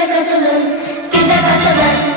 bize katılın, bize katılın,